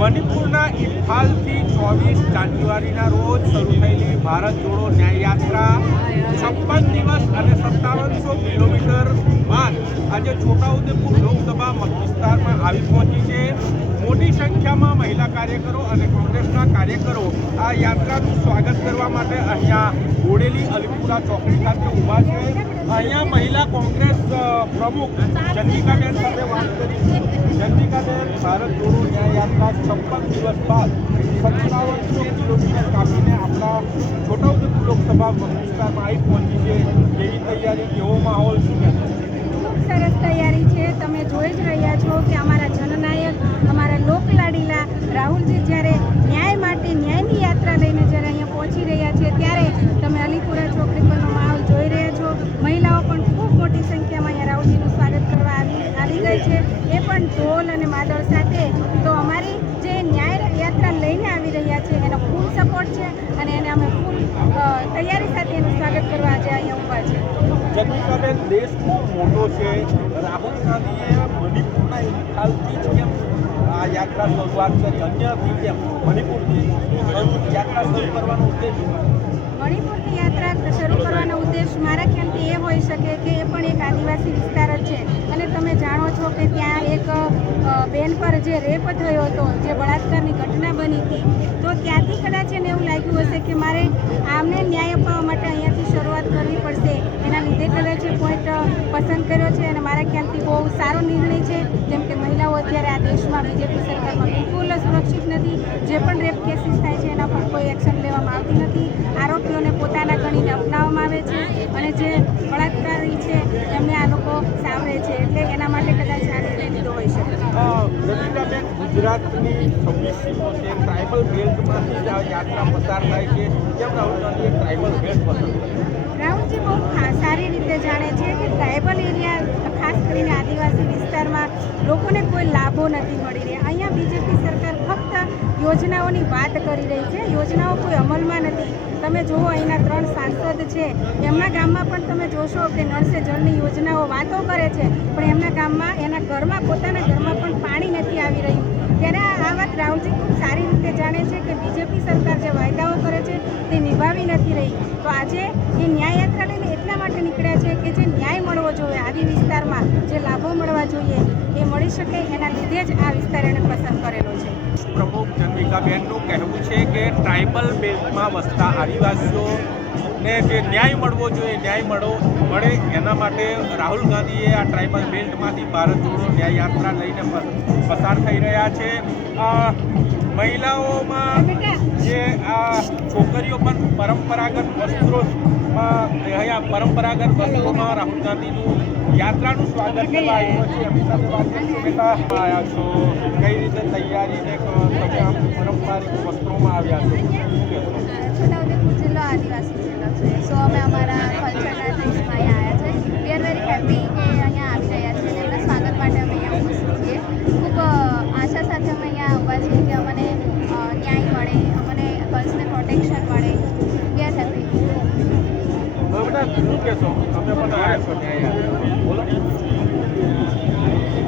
મણિપુરના ઇમ્ફાલથી ચોવીસ જાન્યુઆરીના રોજ શરૂ થયેલી ભારત જોડો ન્યાયયાત્રા છપ્પન દિવસ અને સત્તાવનસો કિલોમીટર બાદ આજે છોટાઉદેપુર લોકસભા મત આવી પહોંચી છે. મોટી સંખ્યામાં મહિલા કાર્યકરો અને કોંગ્રેસના કાર્યકરો આ યાત્રાનું સ્વાગત કરવા માટે અહીંયા બોડેલી અલીપુરા ચોકડી ખાતે ઊભા છે. અહીંયા મહિલા કોંગ્રેસ પ્રમુખ ચંદ્રિકાબેન સાથે વાત કરી. ચંદ્રિકાબેન ભારત જોડો ન્યાય યાત્રા છપ્પન દિવસ બાદ સત્તાવનસો કિલોમીટર કાપીને આપણા છોટાઉદેપુર લોકસભા વિસ્તારમાં આવી પહોંચી છે. કેવી તૈયારી કેવો માહોલ શું કહેશો? સરસ તૈયારી છે. તમે જોઈ જ રહ્યા છો કે અમારા જનનાયક, અમારા લોકલાડીલા રાહુલજી જ્યારે ન્યાય માટે ન્યાયની યાત્રા લઈને જ્યારે અહીંયા પહોંચી રહ્યા છે, ત્યારે તમે અલીપુરા ચોકડી પરનો માહોલ જોઈ રહ્યા છો. મહિલાઓ પણ ખૂબ મોટી સંખ્યામાં અહીંયા રાહુલજીનું સ્વાગત કરવા આવી આવી ગઈ છે. એ પણ ઢોલ અને માદળ સાથે. તો અમારી જે ન્યાય યાત્રા લઈને આવી રહ્યા છે, એનો ફૂલ સપોર્ટ છે અને એને અમે ફૂલ તૈયારી સાથે એનું સ્વાગત કરવા આજે અહીંયા ઊભા છે ચંદ્રિકાબેન દેશ ખૂબ મોટો છે. રાહુલ ગાંધીએ મણિપુરના ઇન્ફાલથી જ કેમ આ યાત્રા શરૂઆત કરી? અન્યથી કેમ? મણિપુરથી યાત્રા શરૂ કરવાનો ઉદ્દેશ મણિપુરની યાત્રા શરૂ કરવાનો ઉદ્દેશ મારા ખ્યાલથી એ હોઈ શકે કે એ પણ એક આદિવાસી વિસ્તાર જ છે. અને તમે જાણો છો કે ત્યાં એક બેન પર જે રેપ થયો હતો, જે બળાત્કારની ઘટના બની હતી, તો ત્યાંથી કદાચ એને એવું લાગ્યું હશે કે મારે આમને ન્યાય અપાવવા માટે અહીંયાથી શરૂઆત કરવી પડશે. એના લીધે કદાચ પોઈન્ટ પસંદ કર્યો છે અને મારા ખ્યાલથી બહુ સારો નિર્ણય છે. જેમ કે મહિલાઓ અત્યારે આ દેશમાં બીજેપી સરકારમાં બિલકુલ સુરક્ષિત નથી. જે પણ રેપ કેસીસ થાય છે એના પર કોઈ એક્શન લેવામાં આવતી નથી. આરોપીઓને પોતાના ગણીને અપનાવવામાં આવે છે અને જે બળાત્કારી છે એમને આ લોકો સાવરે છે. એટલે એના માટે કદાચ આ નિર્ણય લીધો હોઈ શકે. ગુજરાતની છવ્વીસ સીટો છે. ટ્રાઇબલ બેલ્ટમાંથી જ આ યાત્રા પસાર થાય છે. કેમ રાહુલ ગાંધીએ ટ્રાઇબલ બેલ્ટ પસંદ કર્યો રાહુલજી બહુ સારી રીતે જાણે છે કે ટ્રાઇબલ એરિયા ખાસ કરીને આદિવાસી વિસ્તારમાં લોકોને કોઈ લાભો નથી મળી રહ્યા. અહીંયા બીજેપી સરકાર ફક્ત યોજનાઓની વાત કરી રહી છે. યોજનાઓ કોઈ અમલમાં નથી. તમે જુઓ, અહીંના ત્રણ સાંસદ છે. એમના ગામમાં પણ તમે જોશો કે નળ જળની યોજનાઓ વાતો કરે છે, પણ એમના ગામમાં, એના ઘરમાં, પોતાના ઘરમાં પણ પાણી નથી આવી રહ્યું. ત્યારે આ વાત રાહુલજી ખૂબ સારી રીતે જાણે છે કે બીજેપી સરકાર જે વાયદાઓ કરે છે તે નિભાવી નથી રહી. તો આજે એ ન્યાય યાત્રા લઈને એટલા માટે નીકળ્યા છે કે જે ન્યાય મળવો વિસ્તારમાં જે લાભો મળવા જોઈએ એ મળી શકે એના લીધે જ આ વિસ્તાર એને પસંદ કરેલો છે. પ્રમુખ ચંદ્રિકાબેનનું કહેવું છે કે ટ્રાઇબલ બેલ્ટમાં વસતા આદિવાસીઓને જે ન્યાય મળવો જોઈએ ન્યાય મળો મળે એના માટે રાહુલ ગાંધીએ આ ટ્રાઇબલ બેલ્ટમાંથી ભારત જોડો ન્યાય યાત્રા લઈને પસાર થઈ રહ્યા છે. આ મહિલાઓમાં જે આ છોકરીઓ પણ પરંપરાગત વસ્ત્રોમાં અહીંયા પરંપરાગત વસ્તુઓમાં રાહુલ ગાંધીનું યાત્રાનું સ્વાગત કરવા આવ્યો છે. એમની સાથે વાત કરીશું આવ્યા છો. કઈ રીતે તૈયારી ને ક- તમે આમ પારંપરિક વસ્ત્રોમાં આવ્યા છો? જિલ્લો આદિવાસી જિલ્લો છે. સો અમે અમારા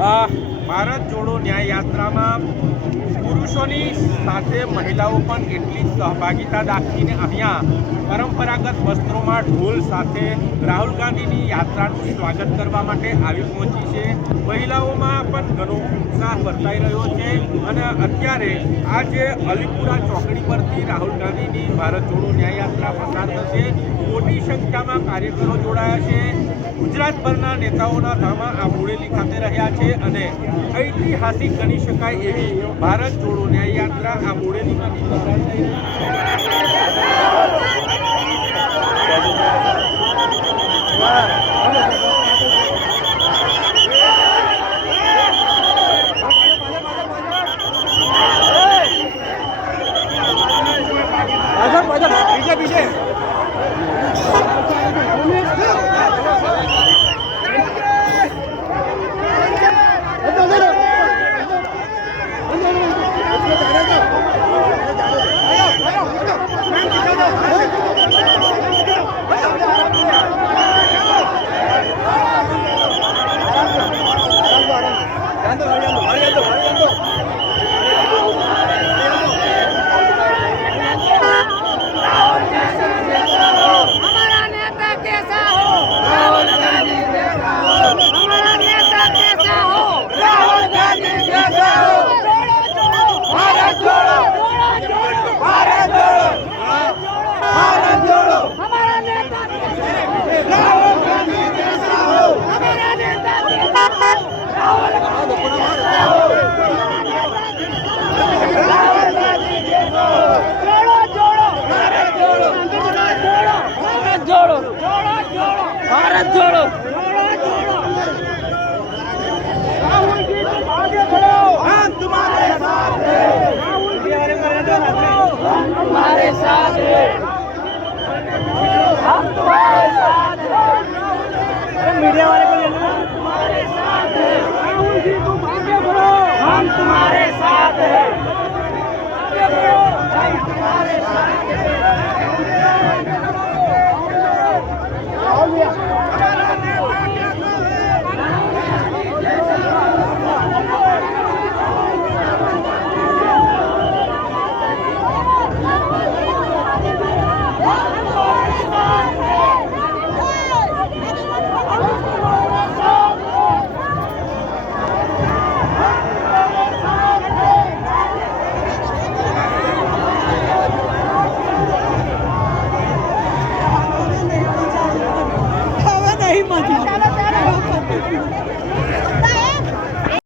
આ ભારત જોડો ન્યાય યાત્રામાં પુરુષોની સાથે મહિલાઓ પણ એટલી જ સહભાગિતા દાખવીને અહીંયા પરંપરાગત વસ્ત્રોમાં ઢોલ સાથે રાહુલ ગાંધીની યાત્રાનું સ્વાગત કરવા માટે આવી પહોંચી છે. મહિલાઓમાં પણ ઘણો ઉત્સાહ વર્તાઈ રહ્યો છે અને અત્યારે આજે અલીપુરા ચોકડી પરથી રાહુલ ગાંધીની ભારત જોડો ન્યાય યાત્રા પસાર થશે. મોટી સંખ્યામાં કાર્યકરો જોડાયા છે. ગુજરાતભરના નેતાઓના ધામા આ બોડેલી ખાતે રહ્યા છે અને ઐતિહાસિક ગણી શકાય એવી ભારત જોડો ન્યાય યાત્રા આ બોડેલીમાંથી પસાર થઈ રહી છે છોડો